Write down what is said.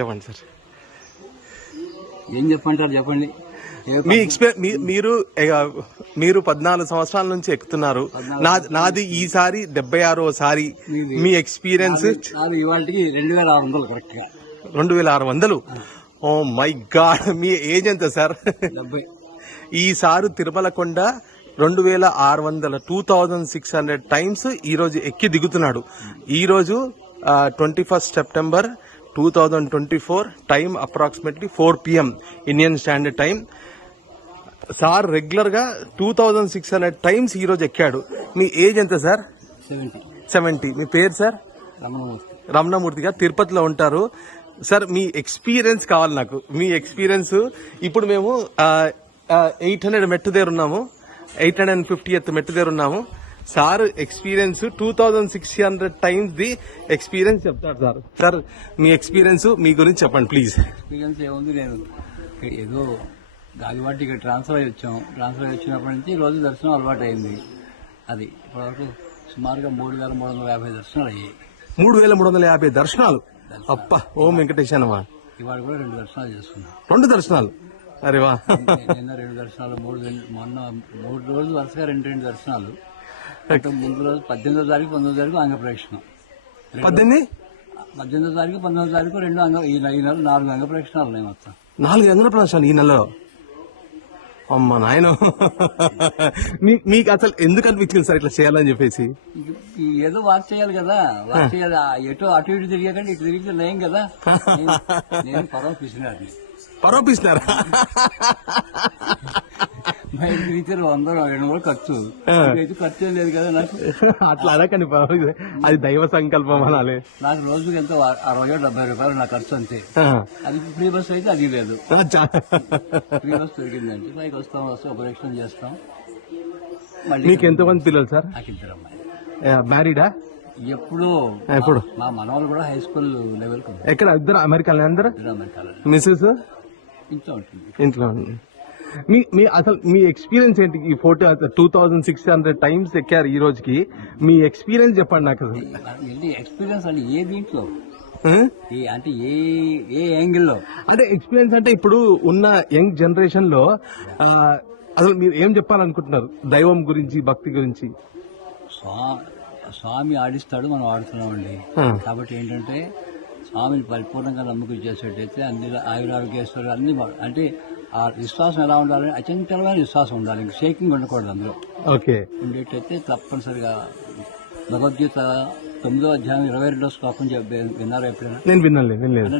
చెప్పండి సార్. ఏం చెప్పంటారు చెప్పండి. మీ మీరు 14 సంవత్సరాల నుంచి ఎక్కుతున్నారు. నాది ఈసారి 76సారి. మీ ఎక్స్పీరియన్స్? ఇవాళకి 2600 కరెక్ట్ గా. 2600. ఓ మై గాడ్, మీ ఏజ్ ఎంత సార్? 70. ఈసారి తిరుమల కొండ 2600 2600 టైమ్స్ ఈ రోజు ఎక్కి దిగుతున్నాడు. ఈ రోజు 21 September 2024, time approximately 4 PM Indian standard time. Sir regular గా 2600 టైమ్స్ ఈ రోజు ఎక్కాడు. మీ ఏజ్ ఎంత సార్? 70. మీ పేరు సార్? రమణమూర్తి గారు, తిరుపతిలో ఉంటారు. సార్ మీ ఎక్స్పీరియన్స్ కావాలి నాకు. మీ ఎక్స్పీరియన్స్. ఇప్పుడు మేము 800 మెట్టు దగ్గర ఉన్నాము, 850th మెట్టు దగ్గర ఉన్నాము. Sir experience 2600 times the experience చెప్తారు సార్. సార్ మీ ఎక్స్పీరియన్స్, మీ గురించి చెప్పండి ప్లీజ్. ఎక్స్పీరియన్స్ ఏముంది, నేను ఏదో గాలివాటి ఇక్కడ ట్రాన్స్ఫర్ అయ్యి వచ్చాం. ట్రాన్స్ఫర్ అయ్యి వచ్చినప్పటి నుంచి రోజు దర్శనం అలవాటు అయింది. అది ఇప్పటివరకు సుమారుగా 3350 దర్శనాలు అయ్యాయి. 3350 దర్శనాలు. అప్ప ఓం వెంకటేశనమా. ఇవాళ కూడా 2 దర్శనాలు చేసుకున్నాం. 2 దర్శనాలు. అరే వా. నిన్న 2 దర్శనాలు, మొన్న 3 రోజులు వరుసగా 2 దర్శనాలు. ముందు రోజు 18వ తారీఖు 19వ తారీఖు అంగప్రదక్షిణం. 18వ తారీఖు 19వ తారీఖు 2 ఈ నెల 4 అంగప్రదక్షిణాలు ఉన్నాయి. మొత్తం 4 అంగప్రదక్షిణాలు ఈ నెలలో. అమ్మ నాయన. మీకు అసలు ఎందుకు అనిపించింది సార్ ఇట్లా చేయాలని చెప్పేసి? ఏదో వాక్ చేయాలి కదా, వాక్ చేయాలి. ఎటో అటు ఇటు తిరిగాకండి, ఇటు తిరిగితే లేం కదా. నేను పరోపిస్తున్నాను. పరోపిస్తున్నారా? బయట తిరిగితే 100-200 ఖర్చు. ఖర్చు ఏం లేదు కదా నాకు. అట్లా అనకండి, అది దైవ సంకల్పం అనాలి. నాకు రోజుకి ఎంతో 60-70 రూపాయలు నా ఖర్చు అంతే. అది ఫ్రీ బస్ అయితే అది లేదు. ఫ్రీ బస్ దొరికిందంటే పైకి వస్తాం ఉపరక్షణ చేస్తాం. మళ్ళీ. మీకు ఎంతమంది పిల్లలు సార్? నాకు 2 అమ్మాయి. మ్యారీడా? ఎప్పుడు మా మనవాళ్ళు కూడా హై స్కూల్ లెవెల్. ఎక్కడ? 2 అమెరికాలో. అందరూ అమెరికాలో. మిస్సెస్ ఇంట్లో ఉంటుంది. ఇంట్లో. మీ అసలు మీ ఎక్స్పీరియన్స్ ఏంటి? ఈ 2600 టైమ్స్ ఎక్కారు ఈ రోజుకి. మీ ఎక్స్పీరియన్స్ చెప్పండి నాకు. ఎక్స్పీరియన్స్ అంటే ఏ దీంట్లో, అంటే ఏ యాంగిల్లో? అంటే ఎక్స్పీరియన్స్ అంటే ఇప్పుడు ఉన్న యంగ్ జనరేషన్ లో అసలు మీరు ఏం చెప్పాలనుకుంటున్నారు దైవం గురించి, భక్తి గురించి? స్వామి ఆడిస్తాడు, మనం ఆడుతున్నామండి. కాబట్టి ఏంటంటే స్వామిని పరిపూర్ణంగా నమ్మకం చేసేటైతే అన్ని ఆయురారోగ్యేశ్వరులు అన్ని అంటే ఆ విశ్వాసం ఎలా ఉండాలని అచంచలమైన విశ్వాసం ఉండాలి. షేకింగ్ ఉండకూడదు అందులో. ఓకే. ఉండేటైతే తప్పనిసరిగా భగవద్గీత 9వ అధ్యాయం 22వ శ్లోకం విన్నారా ఎప్పుడైనా? నేను వినలేదు.